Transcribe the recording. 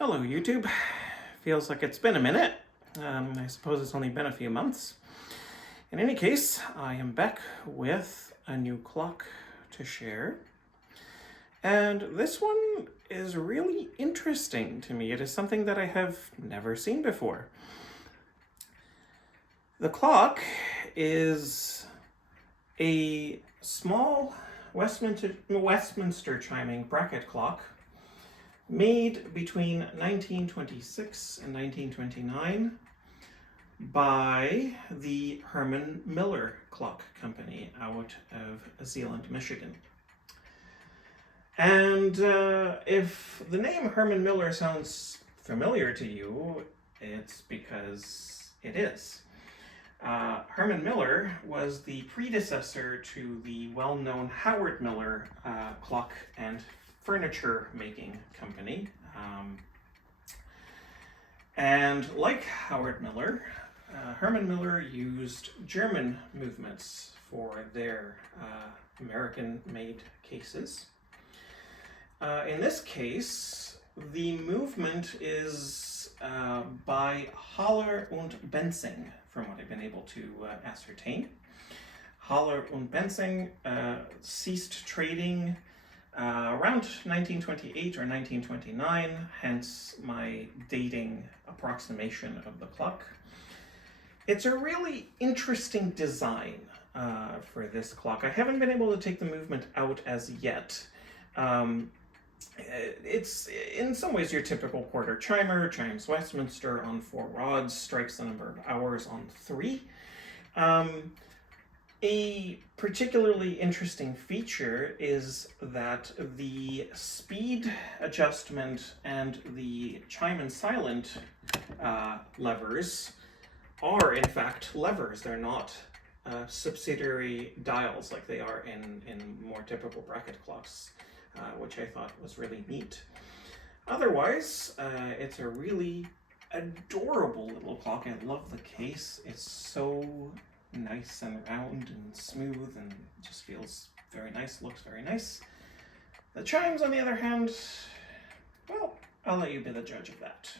Hello, YouTube. Feels like it's been a minute. I suppose it's only been a few months. In any case, I am back with a new clock to share. And this one is really interesting to me. It is something that I have never seen before. The clock is a small Westminster chiming bracket clock made between 1926 and 1929 by the Herman Miller Clock Company out of Zeeland, Michigan. And if the name Herman Miller sounds familiar to you, it's because it is. Herman Miller was the predecessor to the well-known Howard Miller clock and furniture making company. And like Howard Miller, Herman Miller used German movements for their American-made cases. In this case, the movement is by Haller Benzing, from what I've been able to ascertain. Haller Benzing ceased trading around 1928 or 1929, hence my dating approximation of the clock. It's a really interesting design for this clock. I haven't been able to take the movement out as yet. It's in some ways your typical quarter chimer, chimes Westminster on 4 rods, strikes the number of hours on 3. A particularly interesting feature is that the speed adjustment and the chime and silent levers are in fact levers. They're not subsidiary dials like they are in more typical bracket clocks, which I thought was really neat. Otherwise, it's a really adorable little clock. I love the case. It's so nice and round and smooth and just feels very nice, looks very nice. The chimes, on the other hand, well, I'll let you be the judge of that.